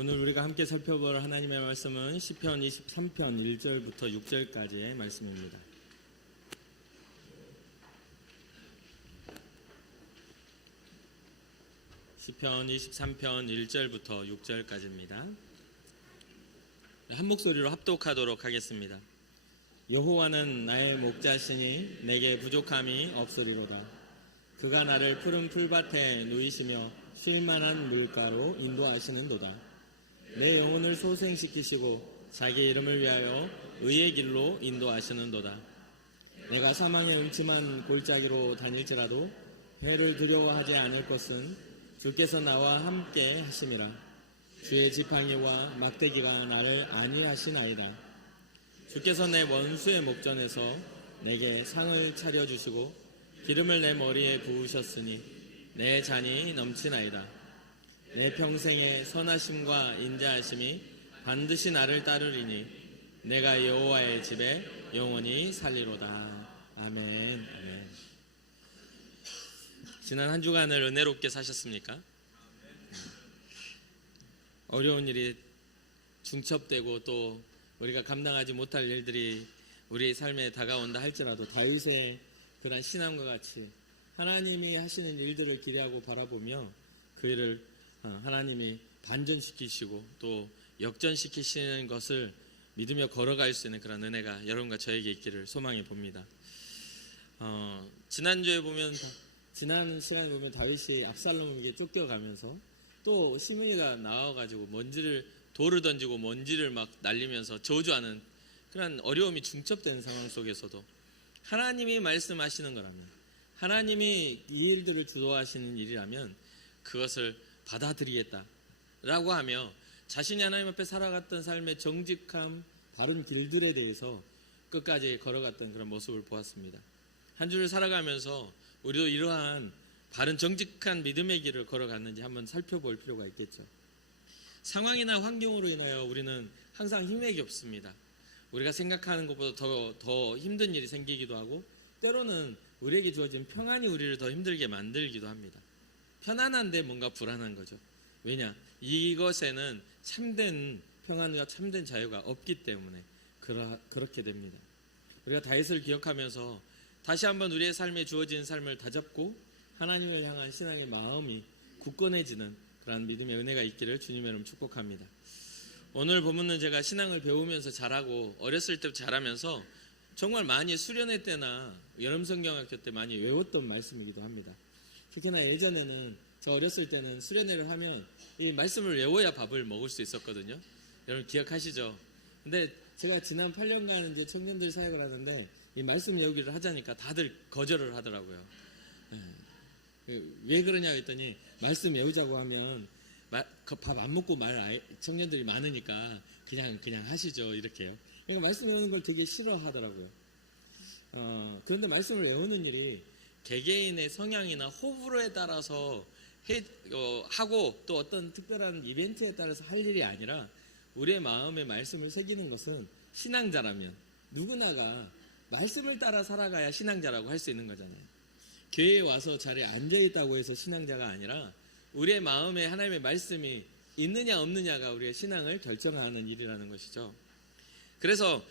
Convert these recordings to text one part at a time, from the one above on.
오늘 우리가 함께 살펴볼 하나님의 말씀은 시편 23편 1절부터 6절까지의 말씀입니다. 시편 23편 1절부터 6절까지입니다. 한 목소리로 합독하도록 하겠습니다. 여호와는 나의 목자시니 내게 부족함이 없으리로다. 그가 나를 푸른 풀밭에 누이시며 쉴 만한 물가로 인도하시는도다. 내 영혼을 소생시키시고 자기 이름을 위하여 의의 길로 인도하시는도다. 내가 사망의 음침한 골짜기로 다닐지라도 해를 두려워하지 않을 것은 주께서 나와 함께 하심이라. 주의 지팡이와 막대기가 나를 안위하시나이다. 주께서 내 원수의 목전에서 내게 상을 차려주시고 기름을 내 머리에 부으셨으니 내 잔이 넘치나이다. 내 평생의 선하심과 인자하심이 반드시 나를 따르리니 내가 여호와의 집에 영원히 살리로다. 아멘. 지난 한 주간을 은혜롭게 사셨습니까? 어려운 일이 중첩되고 또 우리가 감당하지 못할 일들이 우리의 삶에 다가온다 할지라도 다윗의 그런 신앙과 같이 하나님이 하시는 일들을 기대하고 바라보며 그 일을 하나님이 반전시키시고 또 역전시키시는 것을 믿으며 걸어갈 수 있는 그런 은혜가 여러분과 저에게 있기를 소망해 봅니다. 지난주에 보면 지난 시간에 보면 다윗이 압살롬에게 쫓겨가면서 또 시므이가 나와가지고 돌을 던지고 먼지를 막 날리면서 저주하는 그런 어려움이 중첩되는 상황 속에서도 하나님이 말씀하시는 거라면, 하나님이 이 일들을 주도하시는 일이라면 그것을 받아들이겠다라고 하며 자신이 하나님 앞에 살아갔던 삶의 정직함, 바른 길들에 대해서 끝까지 걸어갔던 그런 모습을 보았습니다. 한 주를 살아가면서 우리도 이러한 바른 정직한 믿음의 길을 걸어갔는지 한번 살펴볼 필요가 있겠죠. 상황이나 환경으로 인하여 우리는 항상 힘이 없습니다. 우리가 생각하는 것보다 더 힘든 일이 생기기도 하고 때로는 우리에게 주어진 평안이 우리를 더 힘들게 만들기도 합니다. 편안한데 뭔가 불안한 거죠. 왜냐? 이것에는 참된 평안과 참된 자유가 없기 때문에 그렇게 됩니다. 우리가 다윗을 기억하면서 다시 한번 우리의 삶에 주어진 삶을 다잡고 하나님을 향한 신앙의 마음이 굳건해지는 그런 믿음의 은혜가 있기를 주님의 이름으로 축복합니다. 오늘 본문은 제가 신앙을 배우면서 자라고 어렸을 때부터 자라면서 정말 많이 수련회 때나 여름성경학교 때 많이 외웠던 말씀이기도 합니다. 특히나 예전에는 저 어렸을 때는 수련회를 하면 이 말씀을 외워야 밥을 먹을 수 있었거든요. 여러분 기억하시죠? 근데 제가 지난 8년간 이제 청년들 사역을 하는데 이 말씀 외우기를 하자니까 다들 거절을 하더라고요. 왜 그러냐 했더니 말씀 외우자고 하면 밥 안 먹고 청년들이 많으니까 그냥 하시죠 이렇게요. 그러니까 말씀 외우는 걸 되게 싫어하더라고요. 그런데 말씀을 외우는 일이 개개인의 성향이나 호불호에 따라서 하고 또 어떤 특별한 이벤트에 따라서 할 일이 아니라 우리의 마음에 말씀을 새기는 것은 신앙자라면 누구나가 말씀을 따라 살아가야 신앙자라고 할 수 있는 거잖아요. 교회에 와서 자리에 앉아있다고 해서 신앙자가 아니라 우리의 마음에 하나님의 말씀이 있느냐 없느냐가 우리의 신앙을 결정하는 일이라는 것이죠. 그래서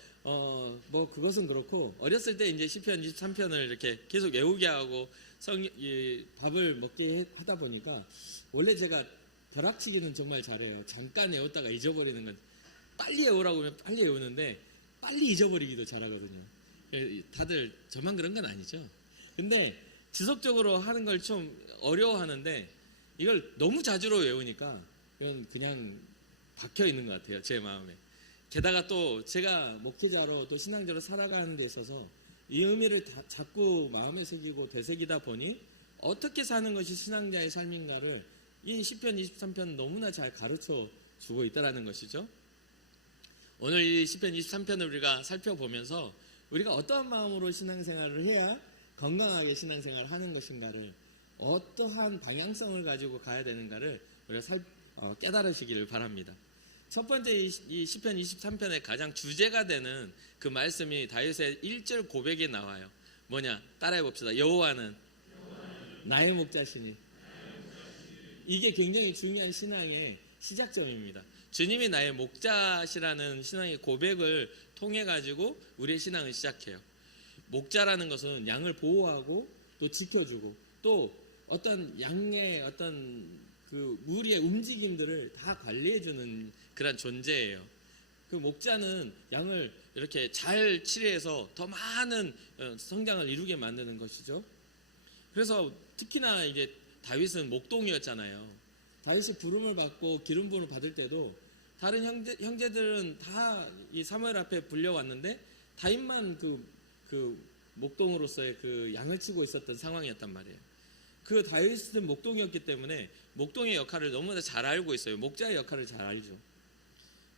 그것은 그렇고 어렸을 때 이제 시편 23편을 이렇게 계속 외우게 하고 밥을 먹게 하다 보니까 원래 제가 벼락치기는 정말 잘해요. 잠깐 외웠다가 잊어버리는 건 빨리 외우라고 하면 빨리 외우는데 빨리 잊어버리기도 잘하거든요. 다들 저만 그런 건 아니죠. 근데 지속적으로 하는 걸 좀 어려워하는데 이걸 너무 자주로 외우니까 이건 그냥 박혀 있는 것 같아요. 제 마음에. 게다가 또 제가 목회자로 또 신앙자로 살아가는 데 있어서 이 의미를 자꾸 마음에 새기고 되새기다 보니 어떻게 사는 것이 신앙자의 삶인가를 이 시편 23편 너무나 잘 가르쳐 주고 있다는 것이죠. 오늘 이 시편 23편을 우리가 살펴보면서 우리가 어떠한 마음으로 신앙생활을 해야 건강하게 신앙생활을 하는 것인가를 어떠한 방향성을 가지고 가야 되는가를 우리가 깨달으시기를 바랍니다. 첫 번째 이 시편 23편의 가장 주제가 되는 그 말씀이 다윗의 1절 고백에 나와요. 뭐냐? 따라해 봅시다. 여호와는 나의 목자시니. 이게 굉장히 중요한 신앙의 시작점입니다. 주님이 나의 목자시라는 신앙의 고백을 통해 가지고 우리의 신앙을 시작해요. 목자라는 것은 양을 보호하고 또 지켜주고 또 어떤 양의 어떤 그 무리의 움직임들을 다 관리해주는 그런 존재예요. 그 목자는 양을 이렇게 잘 치료해서 더 많은 성장을 이루게 만드는 것이죠. 그래서 특히나 이제 다윗은 목동이었잖아요. 다윗이 부름을 받고 기름 부음을 받을 때도 다른 형제들은 다 이 사무엘 앞에 불려왔는데 다윗만 그 목동으로서의 그 양을 치고 있었던 상황이었단 말이에요. 그 다윗은 목동이었기 때문에 목동의 역할을 너무나 잘 알고 있어요. 목자의 역할을 잘 알죠.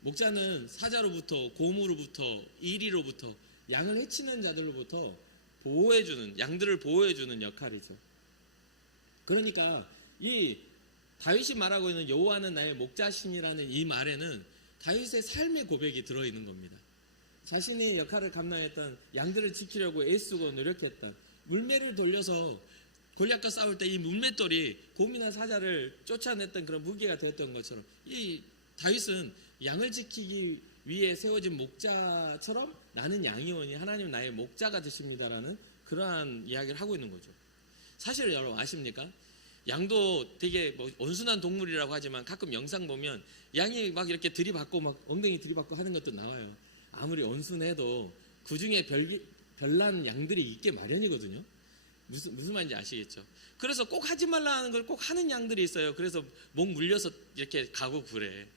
목자는 사자로부터 곰으로부터 이리로부터 양을 해치는 자들로부터 보호해주는, 양들을 보호해주는 역할이죠. 그러니까 이 다윗이 말하고 있는 여호와는 나의 목자신이라는 이 말에는 다윗의 삶의 고백이 들어있는 겁니다. 자신이 역할을 감당했던, 양들을 지키려고 애쓰고 노력했던, 물매를 돌려서 골리앗과 싸울 때 이 물맷돌이 곰이나 사자를 쫓아냈던 그런 무기가 되었던 것처럼 이 다윗은 양을 지키기 위해 세워진 목자처럼 나는 양이오니 하나님 나의 목자가 되십니다라는 그러한 이야기를 하고 있는 거죠. 사실 여러분 아십니까? 양도 되게 뭐 온순한 동물이라고 하지만 가끔 영상 보면 양이 막 이렇게 들이받고 막 엉덩이 들이받고 하는 것도 나와요. 아무리 온순해도 그 중에 별난 양들이 있게 마련이거든요. 무슨 말인지 아시겠죠? 그래서 꼭 하지 말라는 걸 꼭 하는 양들이 있어요. 그래서 목 물려서 이렇게 가고 그래.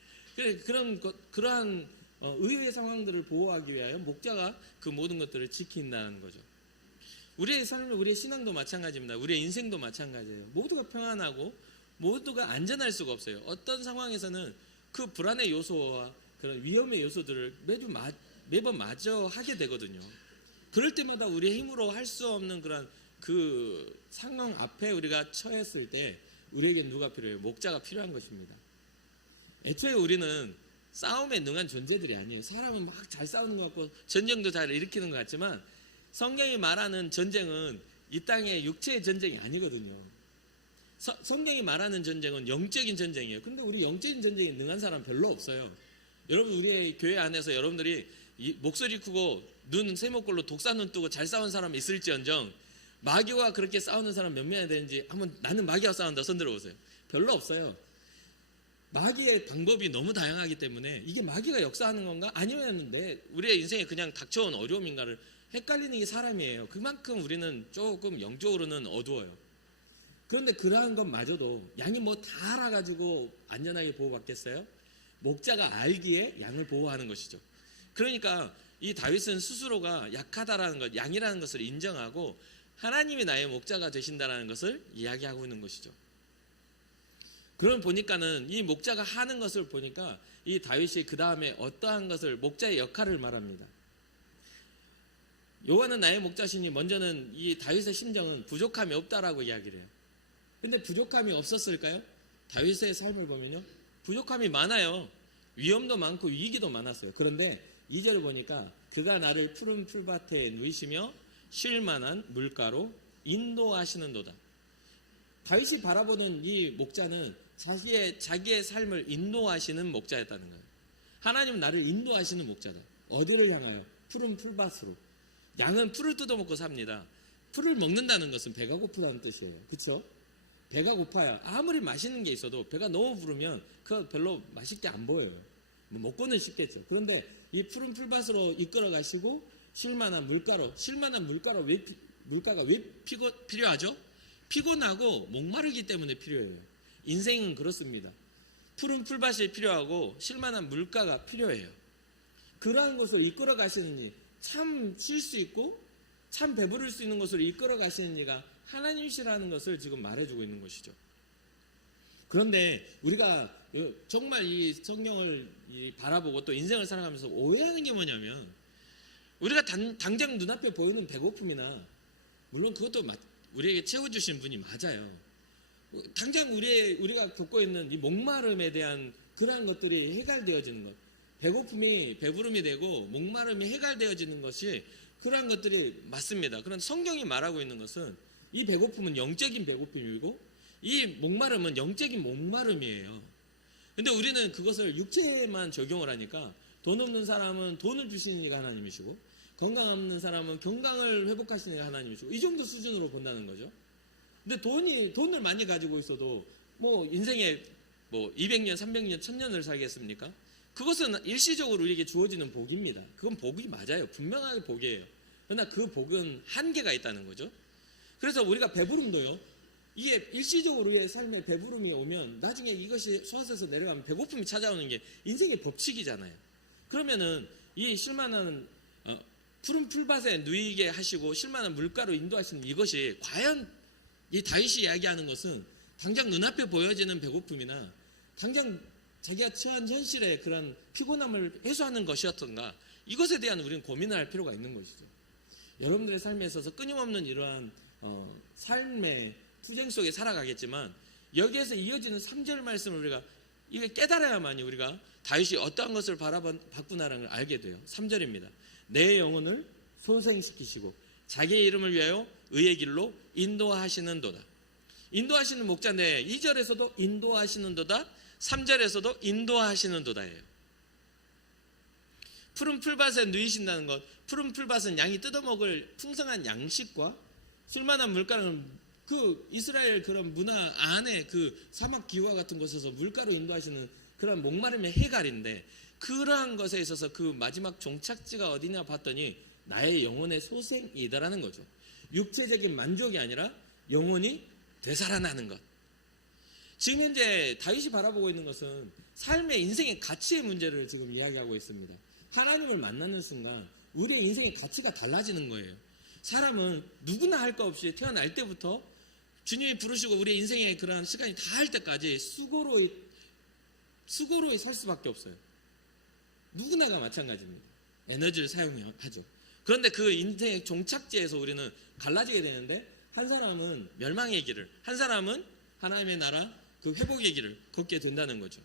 그러한 의외의 상황들을 보호하기 위하여 목자가 그 모든 것들을 지킨다는 거죠. 우리의 삶, 우리의 신앙도 마찬가지입니다. 우리의 인생도 마찬가지예요. 모두가 평안하고 모두가 안전할 수가 없어요. 어떤 상황에서는 그 불안의 요소와 그런 위험의 요소들을 매번 마저 하게 되거든요. 그럴 때마다 우리의 힘으로 할 수 없는 그런 그 상황 앞에 우리가 처했을 때 우리에게 누가 필요해요? 목자가 필요한 것입니다. 애초에 우리는 싸움에 능한 존재들이 아니에요. 사람은 막 잘 싸우는 것 같고 전쟁도 잘 일으키는 것 같지만 성경이 말하는 전쟁은 이 땅의 육체의 전쟁이 아니거든요. 성경이 말하는 전쟁은 영적인 전쟁이에요. 그런데 우리 영적인 전쟁에 능한 사람 별로 없어요. 여러분 우리의 교회 안에서 여러분들이 목소리 크고 눈 세모꼴로 독사눈 뜨고 잘 싸운 사람 있을지언정 마귀와 그렇게 싸우는 사람 몇 명이나 되는지 한번 나는 마귀와 싸운다 손 들어보세요. 별로 없어요. 마귀의 방법이 너무 다양하기 때문에 이게 마귀가 역사하는 건가? 아니면 우리의 인생에 그냥 닥쳐온 어려움인가를 헷갈리는 게 사람이에요. 그만큼 우리는 조금 영적으로는 어두워요. 그런데 그러한 것마저도 양이 뭐 다 알아가지고 안전하게 보호받겠어요? 목자가 알기에 양을 보호하는 것이죠. 그러니까 이 다윗은 스스로가 약하다라는 것, 양이라는 것을 인정하고 하나님이 나의 목자가 되신다라는 것을 이야기하고 있는 것이죠. 그럼 보니까는 이 목자가 하는 것을 보니까 이 다윗이 그 다음에 어떠한 것을 목자의 역할을 말합니다. 여호와는 나의 목자시니 먼저는 이 다윗의 심정은 부족함이 없다라고 이야기를 해요. 근데 부족함이 없었을까요? 다윗의 삶을 보면요. 부족함이 많아요. 위험도 많고 위기도 많았어요. 그런데 2절을 보니까 그가 나를 푸른 풀밭에 누이시며 쉴 만한 물가로 인도하시는도다. 다윗이 바라보는 이 목자는 자기의 삶을 인도하시는 목자였다는 거예요. 하나님은 나를 인도하시는 목자다. 어디를 향하여? 푸른 풀밭으로. 양은 풀을 뜯어먹고 삽니다. 풀을 먹는다는 것은 배가 고프다는 뜻이에요. 그렇죠? 배가 고파야 아무리 맛있는 게 있어도 배가 너무 부르면 그거 별로 맛있게 안 보여요. 먹고는 싶겠죠. 그런데 이 푸른 풀밭으로 이끌어 가시고 쉴만한 물가가 왜 필요하죠? 피곤하고 목마르기 때문에 필요해요. 인생은 그렇습니다. 푸른 풀밭이 필요하고 쉴만한 물가가 필요해요. 그러한 곳을 이끌어 가시는 참 쉴 수 있고 참 배부를 수 있는 곳으로 이끌어 가시는 이가 하나님이시라는 것을 지금 말해주고 있는 것이죠. 그런데 우리가 정말 이 성경을 바라보고 또 인생을 살아가면서 오해하는 게 뭐냐면 우리가 당장 눈앞에 보이는 배고픔이나 물론 그것도 우리에게 채워주신 분이 맞아요. 당장 우리가 겪고 있는 이 목마름에 대한 그러한 것들이 해결되어지는 것, 배부름이 되고 목마름이 해결되어지는 것이 그러한 것들이 맞습니다. 그런데 성경이 말하고 있는 것은 이 배고픔은 영적인 배고픔이고 이 목마름은 영적인 목마름이에요. 근데 우리는 그것을 육체에만 적용을 하니까 돈 없는 사람은 돈을 주시는 이가 하나님이시고 건강 없는 사람은 건강을 회복하시는 이가 하나님이시고 이 정도 수준으로 본다는 거죠. 근데 돈을 많이 가지고 있어도 뭐 인생에 뭐 200년, 300년, 1000년을 살겠습니까? 그것은 일시적으로 우리에게 주어지는 복입니다. 그건 복이 맞아요. 분명하게 복이에요. 그러나 그 복은 한계가 있다는 거죠. 그래서 우리가 배부름도요. 이게 일시적으로 우리의 삶에 배부름이 오면 나중에 이것이 솟아서 내려가면 배고픔이 찾아오는 게 인생의 법칙이잖아요. 그러면은 이 쉴만한 푸른 풀밭에 누이게 하시고 쉴만한 물가로 인도하시는 이것이 과연 이 다윗이 이야기하는 것은 당장 눈앞에 보여지는 배고픔이나 당장 자기가 처한 현실의 그런 피곤함을 해소하는 것이었던가 이것에 대한 우리는 고민을 할 필요가 있는 것이죠. 여러분들의 삶에 있어서 끊임없는 이러한 삶의 투쟁 속에 살아가겠지만 여기에서 이어지는 3절 말씀을 우리가 이게 깨달아야만이 우리가 다윗이 어떠한 것을 바라봤구나라는 걸 알게 돼요. 3절입니다. 내 영혼을 소생시키시고 자기의 이름을 위하여 의의 길로 인도하시는도다. 인도하시는 목자인데 2절에서도 인도하시는도다, 3절에서도 인도하시는도다예요. 푸른 풀밭에 누이신다는 것, 푸른 풀밭은 양이 뜯어먹을 풍성한 양식과 쓸만한 물가는 그 이스라엘 그런 문화 안에 그 사막 기후와 같은 곳에서 물가로 인도하시는 그런 목마름의 해갈인데 그러한 것에 있어서 그 마지막 종착지가 어디냐 봤더니 나의 영혼의 소생이다라는 거죠. 육체적인 만족이 아니라 영혼이 되살아나는 것. 지금 현재 다윗이 바라보고 있는 것은 삶의 인생의 가치의 문제를 지금 이야기하고 있습니다. 하나님을 만나는 순간 우리의 인생의 가치가 달라지는 거예요. 사람은 누구나 할 것 없이 태어날 때부터 주님이 부르시고 우리의 인생의 그런 시간이 다 할 때까지 수고로이 살 수밖에 없어요. 누구나가 마찬가지입니다. 에너지를 사용하죠. 그런데 그 인생의 종착지에서 우리는 갈라지게 되는데 한 사람은 멸망의 길을, 한 사람은 하나님의 나라 그 회복의 길을 걷게 된다는 거죠.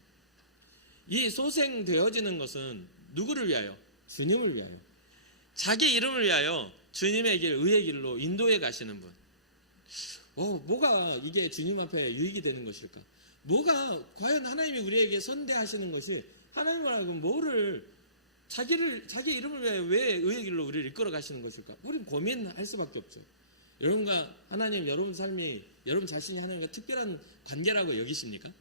이 소생되어지는 것은 누구를 위하여? 주님을 위하여. 자기 이름을 위하여 주님의 길, 의의 길로 인도해 가시는 분. 뭐가 이게 주님 앞에 유익이 되는 것일까? 뭐가 과연 하나님이 우리에게 선대하시는 것이 하나님을 알고 뭐를 자기 이름을 위하여 왜 의의 길로 우리를 이끌어 가시는 것일까? 우리는 고민할 수밖에 없죠. 여러분과 하나님, 여러분 삶이 여러분 자신이 하나님과 특별한 관계라고 여기십니까?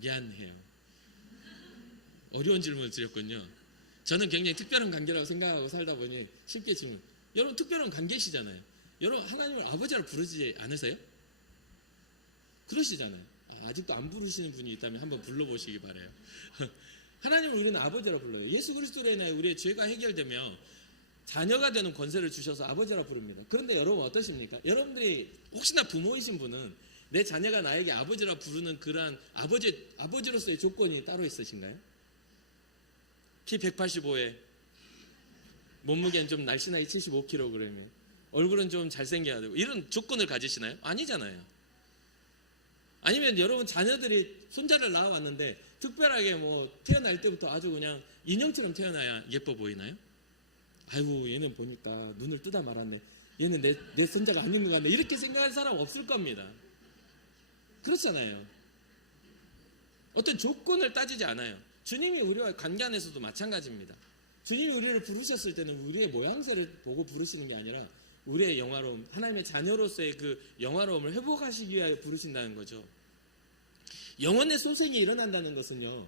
미안해요. 어려운 질문을 드렸군요. 저는 굉장히 특별한 관계라고 생각하고 살다 보니 쉽게 질문. 여러분 특별한 관계시잖아요. 여러분 하나님을 아버지라고 부르지 않으세요? 그러시잖아요. 아직도 안 부르시는 분이 있다면 한번 불러보시기 바라요. 하나님을 우리는 아버지라고 불러요. 예수 그리스도로 인하여 우리의 죄가 해결되며 자녀가 되는 권세를 주셔서 아버지라고 부릅니다. 그런데 여러분 어떠십니까? 여러분들이 혹시나 부모이신 분은 내 자녀가 나에게 아버지라고 부르는 그러한 아버지로서의 조건이 따로 있으신가요? 키 185에 몸무게는 좀 날씬하게 75kg에 얼굴은 좀 잘생겨야 되고 이런 조건을 가지시나요? 아니잖아요. 아니면 여러분 자녀들이 손자를 낳아왔는데 특별하게 뭐 태어날 때부터 아주 그냥 인형처럼 태어나야 예뻐 보이나요? 아이고 얘는 보니까 눈을 뜨다 말았네. 얘는 내 손자가 아닌 것 같네. 이렇게 생각할 사람 없을 겁니다. 그렇잖아요. 어떤 조건을 따지지 않아요. 주님이 우리와 관계 안에서도 마찬가지입니다. 주님이 우리를 부르셨을 때는 우리의 모양새를 보고 부르시는 게 아니라 우리의 영화로움, 하나님의 자녀로서의 그 영화로움을 회복하시기 위하여 부르신다는 거죠. 영혼의 소생이 일어난다는 것은요,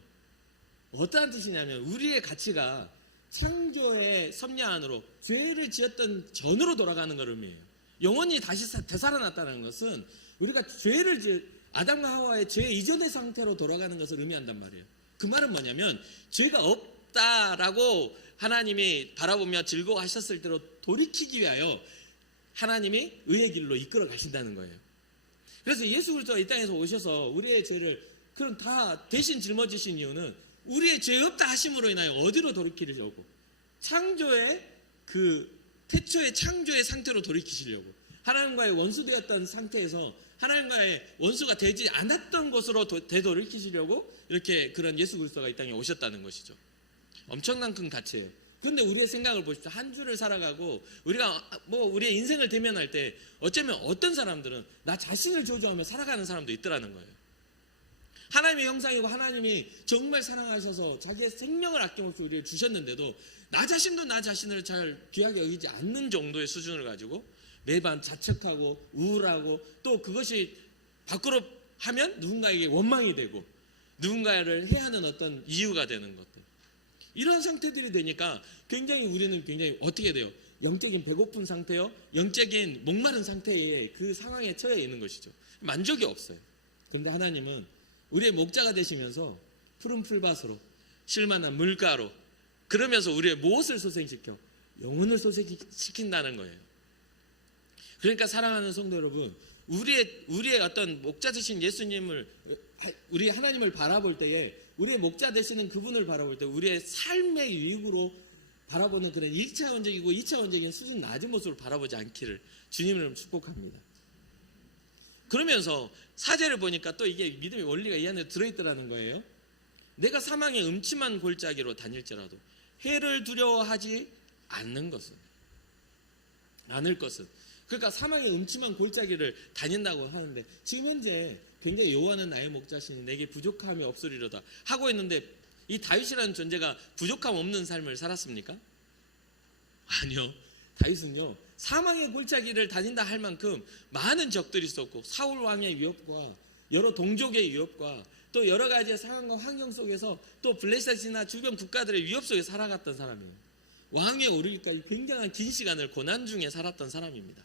어떠한 뜻이냐면 우리의 가치가 창조의 섭리 안으로 죄를 지었던 전으로 돌아가는 걸 의미해요. 영혼이 다시 되살아났다는 것은 우리가 아담과 하와의 죄 이전의 상태로 돌아가는 것을 의미한단 말이에요. 그 말은 뭐냐면 죄가 없다라고 하나님이 바라보며 즐거워하셨을 때로 돌이키기 위하여 하나님이 의의 길로 이끌어 가신다는 거예요. 그래서 예수 그리스도가 이 땅에서 오셔서 우리의 죄를 그럼 다 대신 짊어지신 이유는 우리의 죄 없다 하심으로 인하여 어디로 돌이키려고? 창조의 태초의 창조의 상태로 돌이키시려고. 하나님과의 원수되었던 상태에서 하나님과의 원수가 되지 않았던 곳으로 되돌이키시려고 이렇게 그런 예수 그리스도가 이 땅에 오셨다는 것이죠. 엄청난 큰 가치예요. 그런데 우리의 생각을 보십시오. 한 주를 살아가고 우리가 뭐 우리의 인생을 대면할 때 어쩌면 어떤 사람들은 나 자신을 저주하며 살아가는 사람도 있더라는 거예요. 하나님의 형상이고 하나님이 정말 사랑하셔서 자기의 생명을 아낌없이 우리에게 주셨는데도 나 자신도 나 자신을 잘 귀하게 여기지 않는 정도의 수준을 가지고 매번 자책하고 우울하고 또 그것이 밖으로 하면 누군가에게 원망이 되고 누군가를 해야 하는 어떤 이유가 되는 것들, 이런 상태들이 되니까 굉장히 우리는 굉장히 어떻게 돼요? 영적인 배고픈 상태요, 영적인 목마른 상태에 그 상황에 처해 있는 것이죠. 만족이 없어요. 그런데 하나님은 우리의 목자가 되시면서 푸른 풀밭으로 실만한 물가로 그러면서 우리의 무엇을 소생시켜? 영혼을 소생시킨다는 거예요. 그러니까 사랑하는 성도 여러분, 우리의 어떤 목자 되신 예수님을, 우리 하나님을 바라볼 때에 우리의 목자 되시는 그분을 바라볼 때 우리의 삶의 유익으로 바라보는 그런 1차원적이고 2차원적인 수준 낮은 모습으로 바라보지 않기를 주님을 축복합니다. 그러면서 사제를 보니까 또 이게 믿음의 원리가 이 안에 들어있더라는 거예요. 내가 사망의 음침한 골짜기로 다닐지라도 해를 두려워하지 않을 것은. 그러니까 사망의 음침한 골짜기를 다닌다고 하는데 지금 현재 굉장히 여호와는 나의 목자시니 내게 부족함이 없으리로다 하고 있는데 이 다윗이라는 존재가 부족함 없는 삶을 살았습니까? 아니요. 다윗은요, 사망의 골짜기를 다닌다 할 만큼 많은 적들이 있었고 사울 왕의 위협과 여러 동족의 위협과 또 여러 가지의 상황과 환경 속에서 또 블레셋이나 주변 국가들의 위협 속에 살아갔던 사람이에요. 왕에 오르기까지 굉장한 긴 시간을 고난 중에 살았던 사람입니다.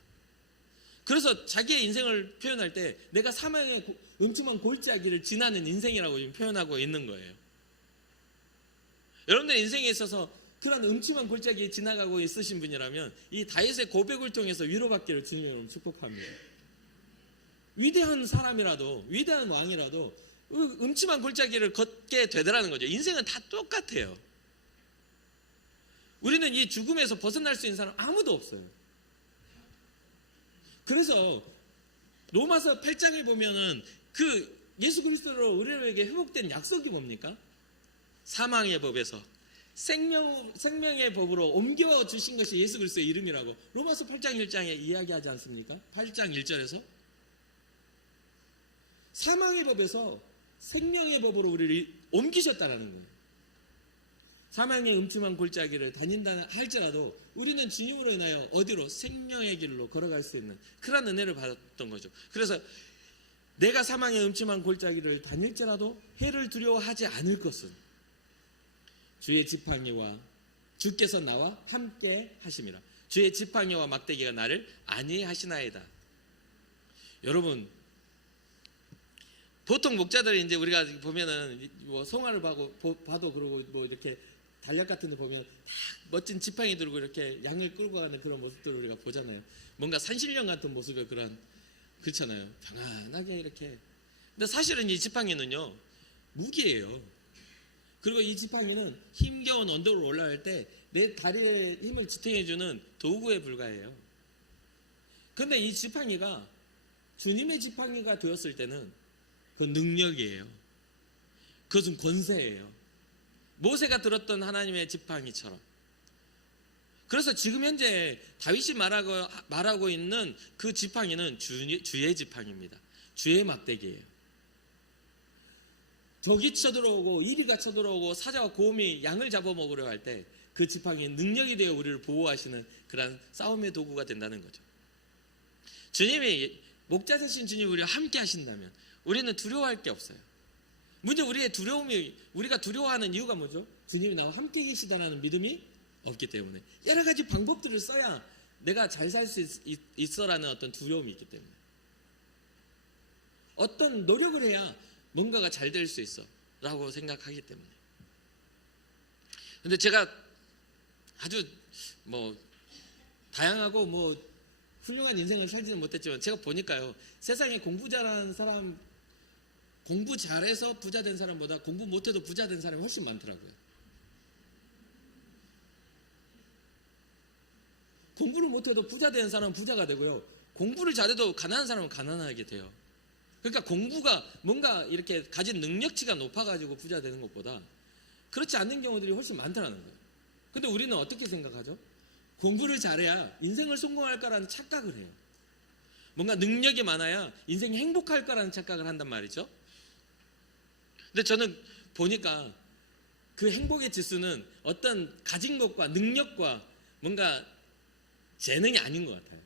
그래서 자기의 인생을 표현할 때 내가 사망의 음침한 골짜기를 지나는 인생이라고 지금 표현하고 있는 거예요. 여러분들 인생에 있어서 그런 음침한 골짜기에 지나가고 있으신 분이라면 이 다윗의 고백을 통해서 위로받기를 주님으로 축복합니다. 위대한 사람이라도 위대한 왕이라도 음침한 골짜기를 걷게 되더라는 거죠. 인생은 다 똑같아요. 우리는 이 죽음에서 벗어날 수 있는 사람 아무도 없어요. 그래서 로마서 8장에 보면은 그 예수 그리스도로 우리에게 회복된 약속이 뭡니까? 사망의 법에서 생명의 법으로 옮겨주신 것이 예수 그리스도의 이름이라고 로마서 8장 1장에 이야기하지 않습니까? 8장 1절에서 사망의 법에서 생명의 법으로 우리를 옮기셨다라는 거예요. 사망의 음침한 골짜기를 다닌다 할지라도 우리는 주님으로 인하여 어디로? 생명의 길로 걸어갈 수 있는 그런 은혜를 받았던 거죠. 그래서 내가 사망의 음침한 골짜기를 다닐지라도 해를 두려워하지 않을 것은 주의 지팡이와 주께서 나와 함께 하심이라. 주의 지팡이와 막대기가 나를 안위하시나이다. 여러분, 보통 목자들이 이제 우리가 보면은 뭐 성화를 봐도 그러고 뭐 이렇게 달력 같은 데 보면 다 멋진 지팡이 들고 이렇게 양을 끌고 가는 그런 모습들을 우리가 보잖아요. 뭔가 산신령 같은 모습의 그렇잖아요. 평안하게 이렇게. 근데 사실은 이 지팡이는요, 무기예요. 그리고 이 지팡이는 힘겨운 언덕으로 올라갈 때 내 다리에 힘을 지탱해주는 도구에 불과해요. 그런데 이 지팡이가 주님의 지팡이가 되었을 때는 그 능력이에요. 그것은 권세예요. 모세가 들었던 하나님의 지팡이처럼. 그래서 지금 현재 다윗이 말하고 있는 그 지팡이는 주의 지팡이입니다. 주의 막대기예요. 적이 쳐들어오고 이리가 쳐들어오고 사자와 곰이 양을 잡아먹으려 할 때 그 지팡이 능력이 되어 우리를 보호하시는 그런 싸움의 도구가 된다는 거죠. 주님이 목자 되신 주님이 우리와 함께 하신다면 우리는 두려워할 게 없어요. 문제 우리가 두려워하는 이유가 뭐죠? 주님이 나와 함께 계시다는 믿음이 없기 때문에 여러 가지 방법들을 써야 내가 잘 살 수 있어라는 어떤 두려움이 있기 때문에 어떤 노력을 해야 뭔가가 잘 될 수 있어 라고 생각하기 때문에. 근데 제가 아주 뭐 다양하고 뭐 훌륭한 인생을 살지는 못했지만 제가 보니까요, 세상에 공부 잘하는 사람, 공부 잘해서 부자 된 사람보다 공부 못해도 부자 된 사람이 훨씬 많더라고요. 공부를 못해도 부자 된 사람은 부자가 되고요, 공부를 잘해도 가난한 사람은 가난하게 돼요. 그러니까 공부가 뭔가 이렇게 가진 능력치가 높아가지고 부자 되는 것보다 그렇지 않는 경우들이 훨씬 많다는 거예요. 근데 우리는 어떻게 생각하죠? 공부를 잘해야 인생을 성공할 거라는 착각을 해요. 뭔가 능력이 많아야 인생이 행복할 거라는 착각을 한단 말이죠. 근데 저는 보니까 그 행복의 지수는 어떤 가진 것과 능력과 뭔가 재능이 아닌 것 같아요.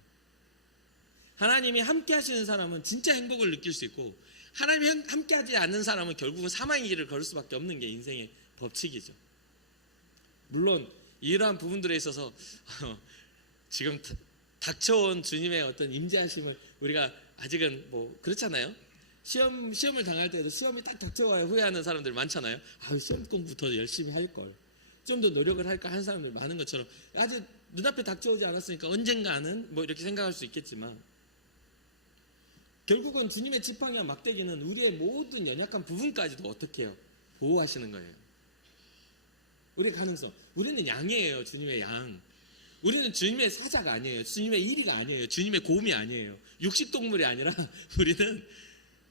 하나님이 함께 하시는 사람은 진짜 행복을 느낄 수 있고, 하나님이 함께 하지 않는 사람은 결국은 사망의 길을 걸을 수밖에 없는 게 인생의 법칙이죠. 물론 이러한 부분들에 있어서 지금 닥쳐온 주님의 어떤 임재하심을 우리가 아직은 뭐 그렇잖아요. 시험을 당할 때도 시험이 딱 닥쳐와야 후회하는 사람들 많잖아요. 시험 공부 더 열심히 할 걸, 좀 더 노력을 할까 하는 사람들 많은 것처럼 아직 눈앞에 닥쳐오지 않았으니까 언젠가는 뭐 이렇게 생각할 수 있겠지만, 결국은 주님의 지팡이와 막대기는 우리의 모든 연약한 부분까지도 어떻게 해요? 보호하시는 거예요. 우리의 가능성. 우리는 양이에요. 주님의 양. 우리는 주님의 사자가 아니에요. 주님의 이리가 아니에요. 주님의 곰이 아니에요. 육식동물이 아니라 우리는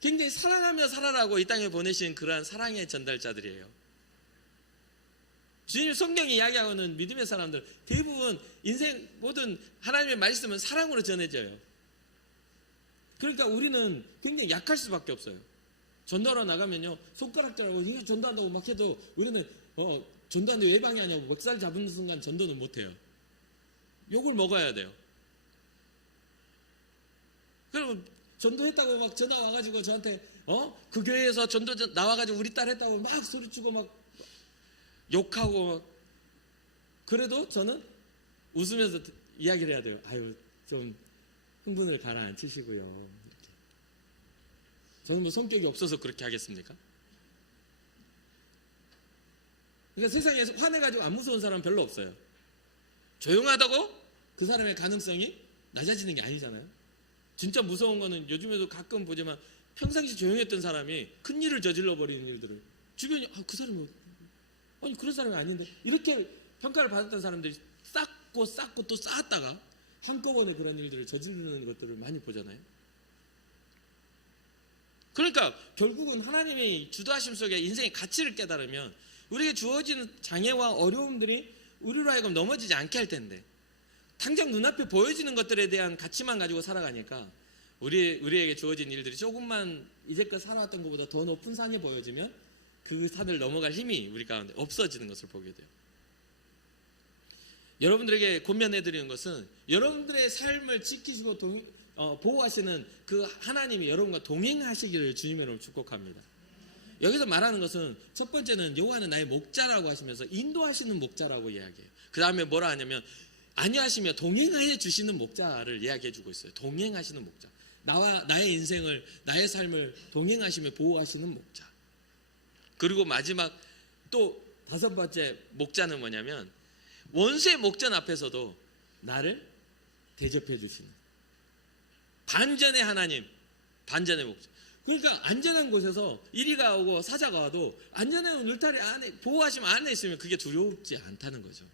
굉장히 사랑하며 살아라고 이 땅에 보내신 그러한 사랑의 전달자들이에요. 주님 성경이 이야기하고는 믿음의 사람들 대부분 인생 모든 하나님의 말씀은 사랑으로 전해져요. 그러니까 우리는 굉장히 약할 수밖에 없어요. 전도하러 나가면요, 손가락질하고 이거 전도한다고 막 해도 우리는 전도하는데 왜 방해하냐고 멱살 잡는 순간 전도는 못해요. 욕을 먹어야 돼요. 그럼 전도했다고 막 전화 와가지고 저한테 그 교회에서 전도 나와가지고 우리 딸 했다고 막 소리치고 막 욕하고 막, 그래도 저는 웃으면서 이야기를 해야 돼요. 좀 흥분을 가라앉히시고요. 이렇게. 저는 뭐 성격이 없어서 그렇게 하겠습니까? 그러니까 세상에서 화내가지고 안 무서운 사람 별로 없어요. 조용하다고 그 사람의 가능성이 낮아지는 게 아니잖아요. 진짜 무서운 거는 요즘에도 가끔 보지만 평상시 조용했던 사람이 큰 일을 저질러 버리는 일들을 주변이 그 사람이 그런 사람이 아닌데 이렇게 평가를 받았던 사람들이 쌓고 또 쌓았다가 한꺼번에 그런 일들을 저지르는 것들을 많이 보잖아요. 그러니까 결국은 하나님의 주도하심 속에 인생의 가치를 깨달으면 우리에게 주어지는 장애와 어려움들이 우리로 하여금 넘어지지 않게 할 텐데, 당장 눈앞에 보여지는 것들에 대한 가치만 가지고 살아가니까 우리에게 주어진 일들이 조금만 이제껏 살아왔던 것보다 더 높은 산이 보여지면 그 산을 넘어갈 힘이 우리 가운데 없어지는 것을 보게 돼요. 여러분들에게 권면해드리는 것은 여러분들의 삶을 지키시고 보호하시는 그 하나님이 여러분과 동행하시기를 주님의 이름으로 축복합니다. 여기서 말하는 것은 첫 번째는 여호와는 나의 목자라고 하시면서 인도하시는 목자라고 이야기해요. 그 다음에 뭐라 하냐면 안위하시며 동행하여 주시는 목자를 이야기해 주고 있어요. 동행하시는 목자. 나의 인생을, 나의 삶을 동행하시며 보호하시는 목자. 그리고 마지막 또 다섯 번째 목자는 뭐냐면 원수의 목전 앞에서도 나를 대접해 주시는 반전의 하나님, 반전의 목자. 그러니까 안전한 곳에서 이리가 오고 사자가 와도 안전한 울타리 안에 보호하심 안에 있으면 그게 두렵지 않다는 거죠.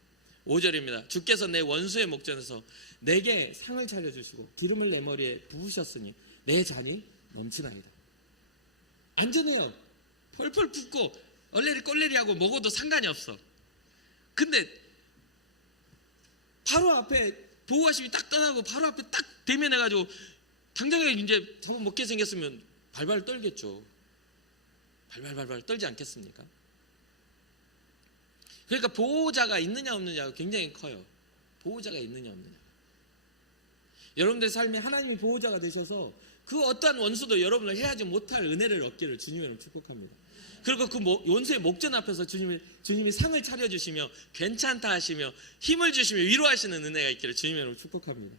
5절입니다. 주께서 내 원수의 목전에서 내게 상을 차려주시고 기름을 내 머리에 부으셨으니 내 잔이 넘치나이다. 안전해요. 펄펄 붓고 얼레리 꼴레리 하고 먹어도 상관이 없어. 근데 바로 앞에 보호하심이 딱 떠나고 바로 앞에 딱 대면해가지고 당장에 이제 잡아먹게 생겼으면 발발 떨겠죠. 발발 떨지 않겠습니까? 그러니까 보호자가 있느냐 없느냐가 굉장히 커요. 보호자가 있느냐 없느냐. 여러분들의 삶에 하나님이 보호자가 되셔서 그 어떠한 원수도 여러분을 해하지 못할 은혜를 얻기를 주님으로 축복합니다. 그리고 그 원수의 목전 앞에서 주님이 상을 차려주시며 괜찮다 하시며 힘을 주시며 위로하시는 은혜가 있기를 주님으로 축복합니다.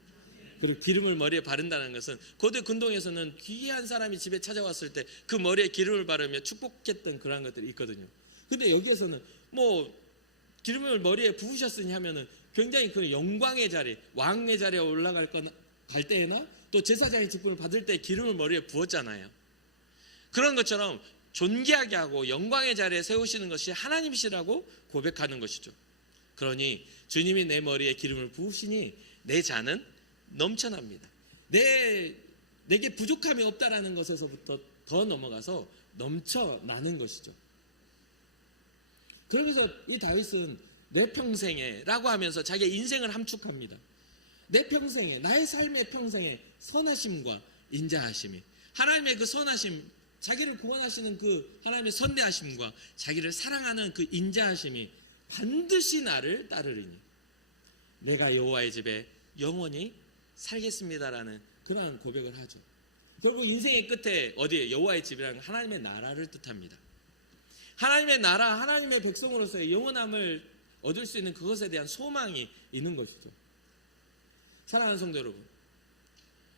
그리고 기름을 머리에 바른다는 것은 고대 근동에서는 귀한 사람이 집에 찾아왔을 때 그 머리에 기름을 바르며 축복했던 그런 것들이 있거든요. 근데 여기에서는 뭐 기름을 머리에 부으셨으니 하면은 굉장히 그 영광의 자리, 왕의 자리에 올라갈 갈 때에나 또 제사장의 직분을 받을 때 기름을 머리에 부었잖아요. 그런 것처럼 존귀하게 하고 영광의 자리에 세우시는 것이 하나님이시라고 고백하는 것이죠. 그러니 주님이 내 머리에 기름을 부으시니 내 잔은 넘쳐납니다. 내게 부족함이 없다라는 것에서부터 더 넘어가서 넘쳐나는 것이죠. 그러면서 이 다윗은 내 평생에 라고 하면서 자기의 인생을 함축합니다. 내 평생에, 나의 삶의 평생에 선하심과 인자하심이, 하나님의 그 선하심, 자기를 구원하시는 그 하나님의 선대하심과 자기를 사랑하는 그 인자하심이 반드시 나를 따르리니 내가 여호와의 집에 영원히 살겠습니다라는 그러한 고백을 하죠. 결국 인생의 끝에 어디에 여호와의 집이라는 하나님의 나라를 뜻합니다. 하나님의 나라, 하나님의 백성으로서의 영원함을 얻을 수 있는 그것에 대한 소망이 있는 것이죠. 사랑하는 성도 여러분,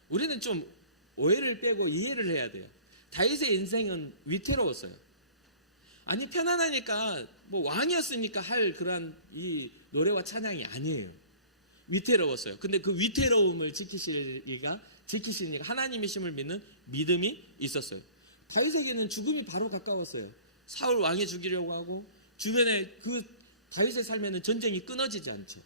우리는 좀 오해를 빼고 이해를 해야 돼요. 다윗의 인생은 위태로웠어요. 아니 편안하니까 뭐 왕이었으니까 할 그러한 이 노래와 찬양이 아니에요. 위태로웠어요. 근데 그 위태로움을 지키시니까 하나님이심을 믿는 믿음이 있었어요. 다윗에게는 죽음이 바로 가까웠어요. 사울 왕이 죽이려고 하고 주변에 그 다윗의 삶에는 전쟁이 끊어지지 않죠.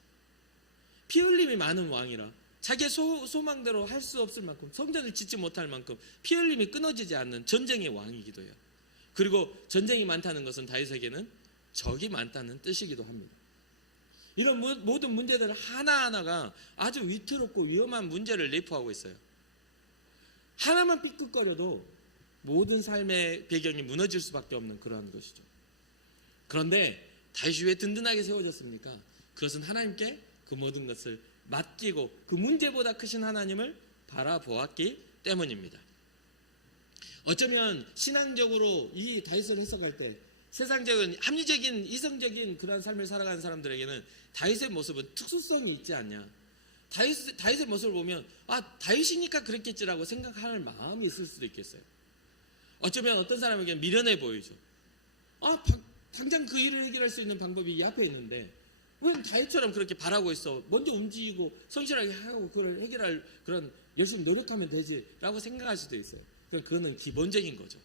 피 흘림이 많은 왕이라 자기의 소망대로 할 수 없을 만큼, 성전을 짓지 못할 만큼 피 흘림이 끊어지지 않는 전쟁의 왕이기도 해요. 그리고 전쟁이 많다는 것은 다윗에게는 적이 많다는 뜻이기도 합니다. 이런 모든 문제들 하나하나가 아주 위태롭고 위험한 문제를 내포하고 있어요. 하나만 삐끗거려도 모든 삶의 배경이 무너질 수밖에 없는 그러한 것이죠. 그런데 다윗이 왜 든든하게 세워졌습니까? 그것은 하나님께 그 모든 것을 맡기고 그 문제보다 크신 하나님을 바라보았기 때문입니다. 어쩌면 신앙적으로 이 다윗을 해석할 때 세상적인 합리적인 이성적인 그런 삶을 살아가는 사람들에게는 다윗의 모습은 특수성이 있지 않냐, 다윗의 모습을 보면 다윗이니까 그랬겠지라고 생각하는 마음이 있을 수도 있겠어요. 어쩌면 어떤 사람에게는 미련해 보이죠. 당장 그 일을 해결할 수 있는 방법이 이 앞에 있는데 왜 다윗처럼 그렇게 바라고 있어? 먼저 움직이고 성실하게 하고 그걸 해결할 그런 열심히 노력하면 되지라고 생각할 수도 있어요. 그거는 기본적인 거죠.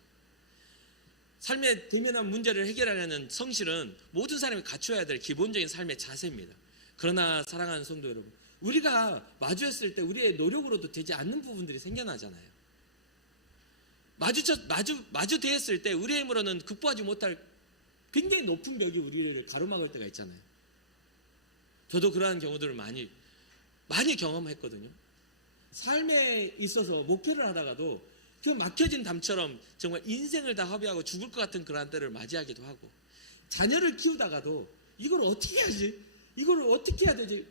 삶의 대면한 문제를 해결하려는 성실은 모든 사람이 갖춰야 될 기본적인 삶의 자세입니다. 그러나 사랑하는 성도 여러분, 우리가 마주했을 때 우리의 노력으로도 되지 않는 부분들이 생겨나잖아요. 마주 대했을 때 우리의 힘으로는 극복하지 못할 굉장히 높은 벽이 우리를 가로막을 때가 있잖아요. 저도 그러한 경우들을 많이 경험했거든요. 삶에 있어서 목표를 하다가도 그 막혀진 담처럼 정말 인생을 다 허비하고 죽을 것 같은 그러한 때를 맞이하기도 하고, 자녀를 키우다가도 이걸 어떻게 하지? 이걸 어떻게 해야 되지?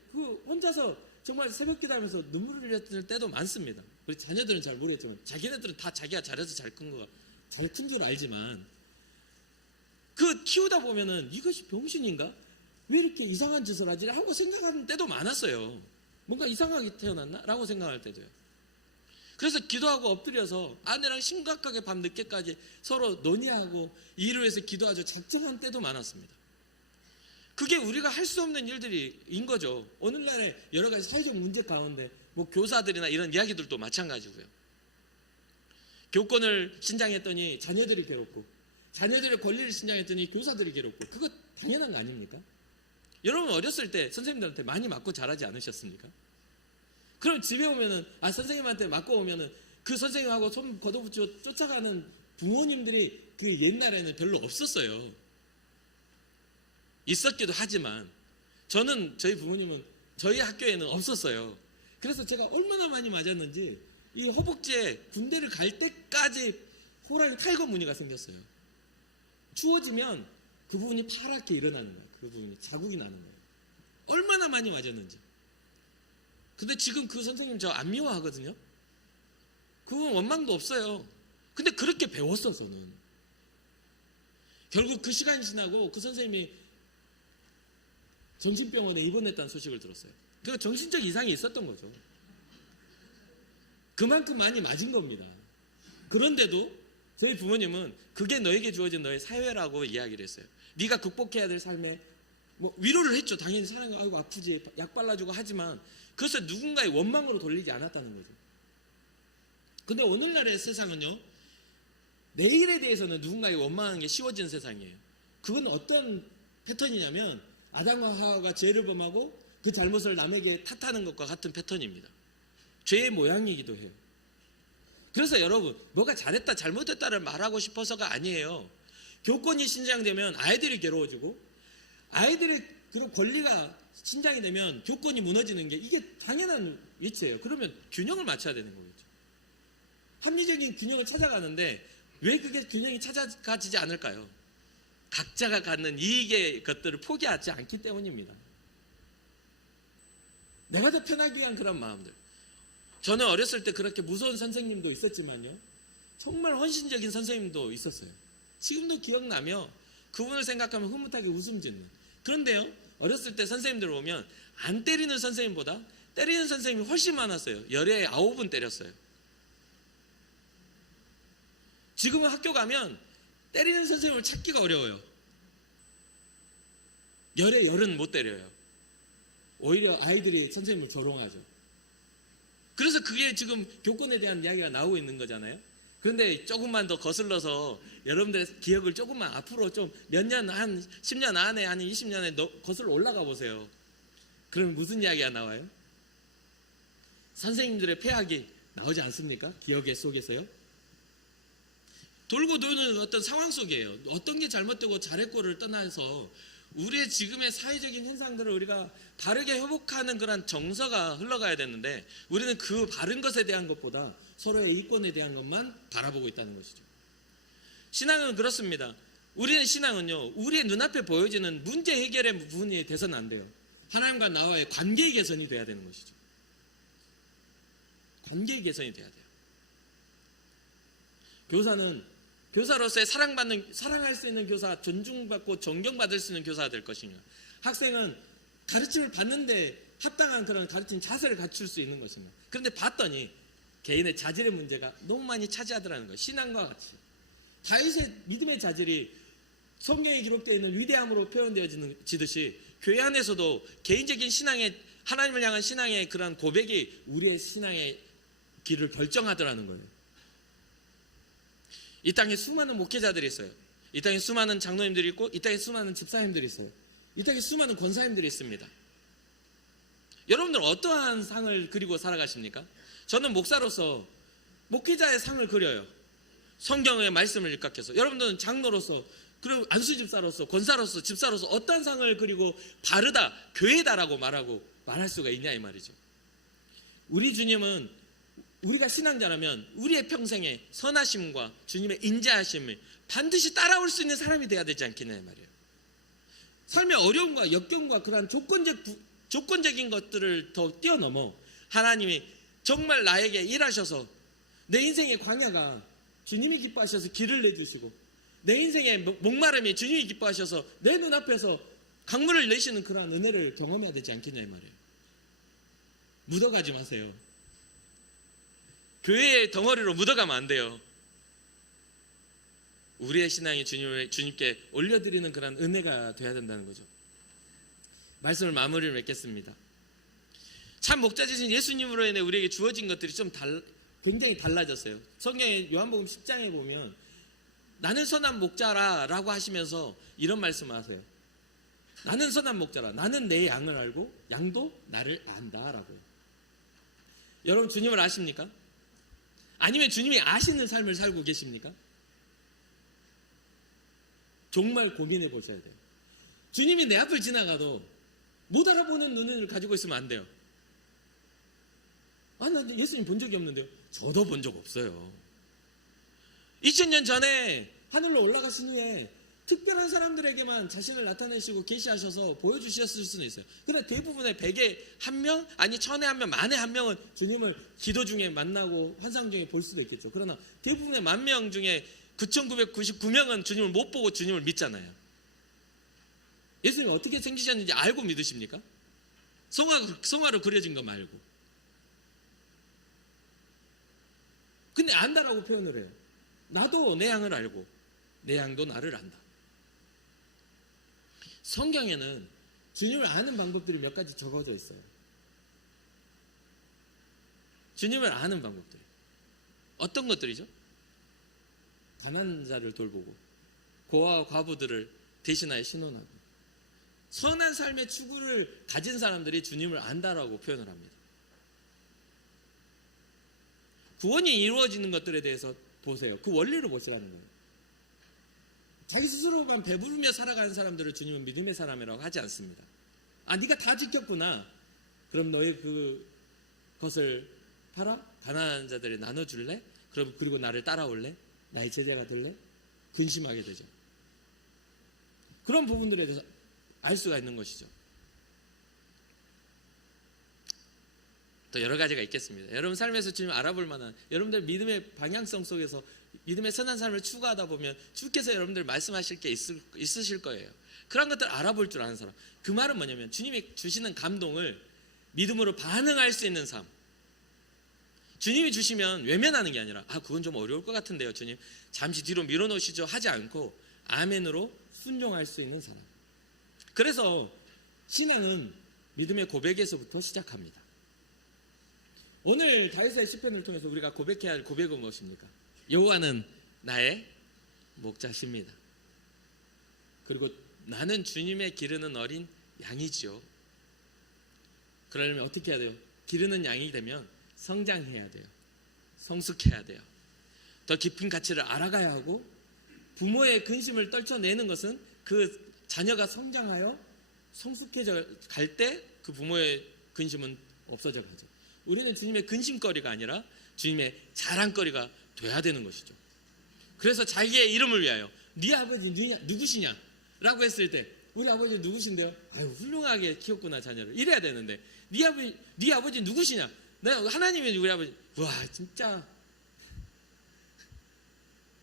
혼자서 정말 새벽 기도하면서 눈물을 흘렸을 때도 많습니다. 우리 자녀들은 잘 모르겠지만 자기네들은 다 자기가 잘해서 잘 큰 줄 알지만 그 키우다 보면은 이것이 병신인가? 왜 이렇게 이상한 짓을 하지? 하고 생각하는 때도 많았어요. 뭔가 이상하게 태어났나? 라고 생각할 때도요. 그래서 기도하고 엎드려서 아내랑 심각하게 밤늦게까지 서로 논의하고 이를 위해서 기도하죠. 작정한 때도 많았습니다. 그게 우리가 할 수 없는 일들인 거죠. 오늘날의 여러 가지 사회적 문제 가운데 뭐 교사들이나 이런 이야기들도 마찬가지고요. 교권을 신장했더니 자녀들이 괴롭고, 자녀들의 권리를 신장했더니 교사들이 괴롭고, 그거 당연한 거 아닙니까? 여러분 어렸을 때 선생님들한테 많이 맞고 자라지 않으셨습니까? 그럼 집에 오면은 선생님한테 맞고 오면은 그 선생님하고 손 걷어붙이고 쫓아가는 부모님들이 그 옛날에는 별로 없었어요. 있었기도 하지만 저희 부모님은 저희 학교에는 없었어요. 그래서 제가 얼마나 많이 맞았는지 이 허벅지에 군대를 갈 때까지 호랑이 타이거 무늬가 생겼어요. 추워지면 그 부분이 파랗게 일어나는 거예요. 그 부분이 자국이 나는 거예요. 얼마나 많이 맞았는지. 근데 지금 그 선생님 저 안 미워하거든요. 그건 원망도 없어요. 근데 그렇게 배웠어 저는. 결국 그 시간이 지나고 그 선생님이 정신병원에 입원했다는 소식을 들었어요. 그러니까 정신적 이상이 있었던 거죠. 그만큼 많이 맞은 겁니다. 그런데도 저희 부모님은 그게 너에게 주어진 너의 사회라고 이야기를 했어요. 네가 극복해야 될 삶에 뭐 위로를 했죠. 당연히 사랑이 아이고 아프지 약 발라주고 하지만 그것을 누군가의 원망으로 돌리지 않았다는 거죠. 근데 오늘날의 세상은요, 내일에 대해서는 누군가의 원망하는 게 쉬워진 세상이에요. 그건 어떤 패턴이냐면 아담과 하와가 죄를 범하고 그 잘못을 남에게 탓하는 것과 같은 패턴입니다. 죄의 모양이기도 해요. 그래서 여러분, 뭐가 잘했다 잘못했다를 말하고 싶어서가 아니에요. 교권이 신장되면 아이들이 괴로워지고 아이들의 그런 권리가 신장이 되면 교권이 무너지는 게 이게 당연한 이치예요. 그러면 균형을 맞춰야 되는 거겠죠. 합리적인 균형을 찾아가는데 왜 그게 균형이 찾아가지지 않을까요? 각자가 갖는 이익의 것들을 포기하지 않기 때문입니다. 내가 더 편하기 위한 그런 마음들. 저는 어렸을 때 그렇게 무서운 선생님도 있었지만요, 정말 헌신적인 선생님도 있었어요. 지금도 기억나며 그분을 생각하면 흐뭇하게 웃음 짓는. 그런데요, 어렸을 때 선생님들 보면 안 때리는 선생님보다 때리는 선생님이 훨씬 많았어요. 열에 9분 때렸어요. 지금은 학교 가면 때리는 선생님을 찾기가 어려워요. 열에 열은 못 때려요. 오히려 아이들이 선생님을 조롱하죠. 그래서 그게 지금 교권에 대한 이야기가 나오고 있는 거잖아요. 그런데 조금만 더 거슬러서 여러분들의 기억을 조금만 앞으로 좀 몇 년, 한 10년 안에, 한 20년에 거슬러 올라가 보세요. 그러면 무슨 이야기가 나와요? 선생님들의 폐악이 나오지 않습니까? 기억 속에서요. 돌고 도는 어떤 상황 속이에요. 어떤 게 잘못되고 잘했고를 떠나서 우리의 지금의 사회적인 현상들을 우리가 바르게 회복하는 그런 정서가 흘러가야 되는데, 우리는 그 바른 것에 대한 것보다 서로의 이권에 대한 것만 바라보고 있다는 것이죠. 신앙은 그렇습니다. 우리는 신앙은요, 우리의 눈앞에 보여지는 문제 해결의 부분이 돼서는 안 돼요. 하나님과 나와의 관계의 개선이 돼야 되는 것이죠. 관계의 개선이 돼야 돼요. 교사는 교사로서의 사랑할 수 있는 교사, 존중받고 존경받을 수 있는 교사가 될 것이며, 학생은 가르침을 받는데 합당한 그런 가르침 자세를 갖출 수 있는 것입니다. 그런데 봤더니 개인의 자질의 문제가 너무 많이 차지하더라는 거예요. 신앙과 같이 다윗의 믿음의 자질이 성경에 기록되어 있는 위대함으로 표현되어지듯이 교회 안에서도 개인적인 신앙의, 하나님을 향한 신앙의 그런 고백이 우리의 신앙의 길을 결정하더라는 거예요. 이 땅에 수많은 목회자들이 있어요. 이 땅에 수많은 장로님들이 있고, 이 땅에 수많은 집사님들이 있어요. 이 땅에 수많은 권사님들이 있습니다. 여러분들 어떠한 상을 그리고 살아가십니까? 저는 목사로서 목회자의 상을 그려요. 성경의 말씀을 일각해서. 여러분들은 장로로서, 그리고 안수집사로서, 권사로서, 집사로서 어떤 상을 그리고 바르다, 교회다라고 말할 수가 있냐 이 말이죠. 우리 주님은 우리가 신앙자라면 우리의 평생에 선하심과 주님의 인자하심을 반드시 따라올 수 있는 사람이 돼야 되지 않겠냐 이 말이에요. 삶의 어려움과 역경과 그러한 조건적인 것들을 더 뛰어넘어 하나님이 정말 나에게 일하셔서 내 인생의 광야가 주님이 기뻐하셔서 길을 내주시고, 내 인생의 목마름이 주님이 기뻐하셔서 내 눈앞에서 강물을 내시는 그러한 은혜를 경험해야 되지 않겠냐 이 말이에요. 묻어가지 마세요. 교회의 덩어리로 묻어가면 안 돼요. 우리의 신앙이 주님께 올려드리는 그런 은혜가 돼야 된다는 거죠. 말씀을 마무리를 맺겠습니다. 참 목자이신 예수님으로 인해 우리에게 주어진 것들이 좀 굉장히 달라졌어요. 성경의 요한복음 10장에 보면 나는 선한 목자라 라고 하시면서 이런 말씀을 하세요. 나는 선한 목자라. 나는 내 양을 알고 양도 나를 안다 라고요. 여러분 주님을 아십니까? 아니면 주님이 아시는 삶을 살고 계십니까? 정말 고민해 보셔야 돼요. 주님이 내 앞을 지나가도 못 알아보는 눈을 가지고 있으면 안 돼요. 아, 나 예수님 본 적이 없는데요. 저도 본 적 없어요. 2000년 전에 하늘로 올라가신 후에 특별한 사람들에게만 자신을 나타내시고 계시하셔서 보여주셨을 수는 있어요. 그런데 대부분의 100에 1명, 아니 1000에 1명, 만에 1명은 주님을 기도 중에 만나고 환상 중에 볼 수도 있겠죠. 그러나 대부분의 10,000명 중에 9,999명은 주님을 못 보고 주님을 믿잖아요. 예수님이 어떻게 생기셨는지 알고 믿으십니까? 성화로 그려진 거 말고. 근데 안다라고 표현을 해요. 나도 내 양을 알고 내 양도 나를 안다. 성경에는 주님을 아는 방법들이 몇 가지 적어져 있어요. 주님을 아는 방법들. 어떤 것들이죠? 가난한 자를 돌보고 고아와 과부들을 대신하여 신원하고, 선한 삶의 추구를 가진 사람들이 주님을 안다라고 표현을 합니다. 구원이 이루어지는 것들에 대해서 보세요. 그 원리를 보시라는 거예요. 자기 스스로만 배부르며 살아가는 사람들을 주님은 믿음의 사람이라고 하지 않습니다. 아, 네가 다 지켰구나. 그럼 너의 그것을 팔아? 가난한 자들에 나눠줄래? 그럼 그리고 나를 따라올래? 나의 제자가 될래? 근심하게 되죠. 그런 부분들에 대해서 알 수가 있는 것이죠. 또 여러 가지가 있겠습니다. 여러분 삶에서 주님 알아볼 만한, 여러분들 믿음의 방향성 속에서 믿음의 선한 삶을 추구하다 보면 주께서 여러분들 말씀하실 게 있으실 거예요. 그런 것들 알아볼 줄 아는 사람. 그 말은 뭐냐면 주님이 주시는 감동을 믿음으로 반응할 수 있는 삶. 주님이 주시면 외면하는 게 아니라 아, 그건 좀 어려울 것 같은데요, 주님. 잠시 뒤로 밀어놓으시죠 하지 않고 아멘으로 순종할 수 있는 사람. 그래서 신앙은 믿음의 고백에서부터 시작합니다. 오늘 다윗의 시편을 통해서 우리가 고백해야 할 고백은 무엇입니까? 여호와는 나의 목자십니다. 그리고 나는 주님의 기르는 어린 양이지요. 그러려면 어떻게 해야 돼요? 기르는 양이 되면 성장해야 돼요. 성숙해야 돼요. 더 깊은 가치를 알아가야 하고 부모의 근심을 떨쳐내는 것은 그 자녀가 성장하여 성숙해져 갈 때 그 부모의 근심은 없어져 가죠. 우리는 주님의 근심거리가 아니라 주님의 자랑거리가 돼야 되는 것이죠. 그래서 자기의 이름을 위하여 네 아버지 누구시냐? 라고 했을 때 우리 아버지 누구신데요? 아유, 훌륭하게 키웠구나 자녀를. 이래야 되는데 네 아버지 누구시냐? 내가 하나님이 우리 아버지. 와, 진짜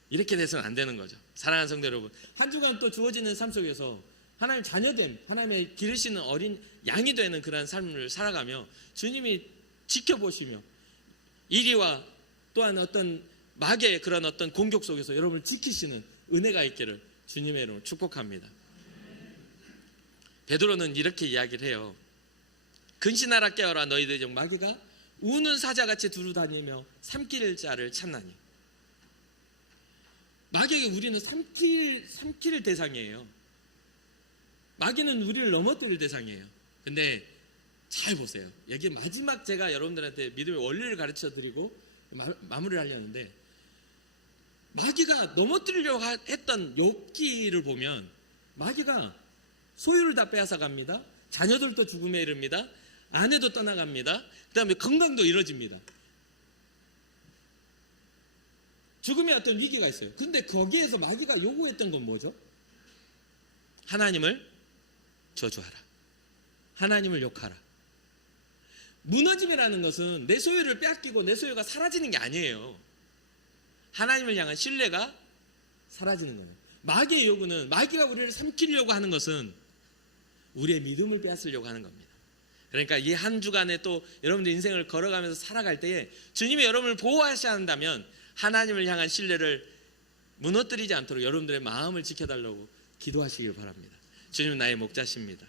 이렇게 돼서는 안 되는 거죠. 사랑하는 성도 여러분, 한 주간 또 주어지는 삶 속에서 하나님 자녀된, 하나님의 기르시는 어린 양이 되는 그런 삶을 살아가며 주님이 지켜보시며 이리와 또한 어떤 마귀의 그런 어떤 공격 속에서 여러분을 지키시는 은혜가 있기를 주님의 이름으로 축복합니다. 베드로는 이렇게 이야기를 해요. 근신하라 깨어라 너희들 중 마귀가 우는 사자같이 두루다니며 삼킬 자를 찾나니. 마귀에게 우리는 삼킬 대상이에요. 마귀는 우리를 넘어뜨릴 대상이에요. 근데 잘 보세요. 여기 마지막 제가 여러분들한테 믿음의 원리를 가르쳐 드리고 마무리를 하려는데, 마귀가 넘어뜨리려고 했던 욥기를 보면 마귀가 소유를 다 빼앗아 갑니다. 자녀들도 죽음에 이릅니다. 아내도 떠나갑니다. 그 다음에 건강도 이뤄집니다. 죽음의 어떤 위기가 있어요. 근데 거기에서 마귀가 요구했던 건 뭐죠? 하나님을 저주하라. 하나님을 욕하라. 무너짐이라는 것은 내 소유를 빼앗기고 내 소유가 사라지는 게 아니에요. 하나님을 향한 신뢰가 사라지는 거예요. 마귀의 요구는, 마귀가 우리를 삼키려고 하는 것은 우리의 믿음을 빼앗으려고 하는 겁니다. 그러니까 이 한 주간에 또 여러분들 인생을 걸어가면서 살아갈 때에 주님이 여러분을 보호하셔야 한다면 하나님을 향한 신뢰를 무너뜨리지 않도록 여러분들의 마음을 지켜달라고 기도하시길 바랍니다. 주님은 나의 목자십니다.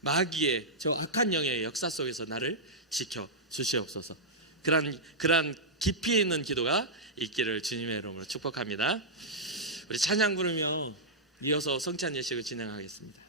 마귀의 저 악한 영의 역사 속에서 나를 지켜 주시옵소서. 그러한 깊이 있는 기도가 있기를 주님의 이름으로 축복합니다. 우리 찬양 부르며 이어서 성찬 예식을 진행하겠습니다.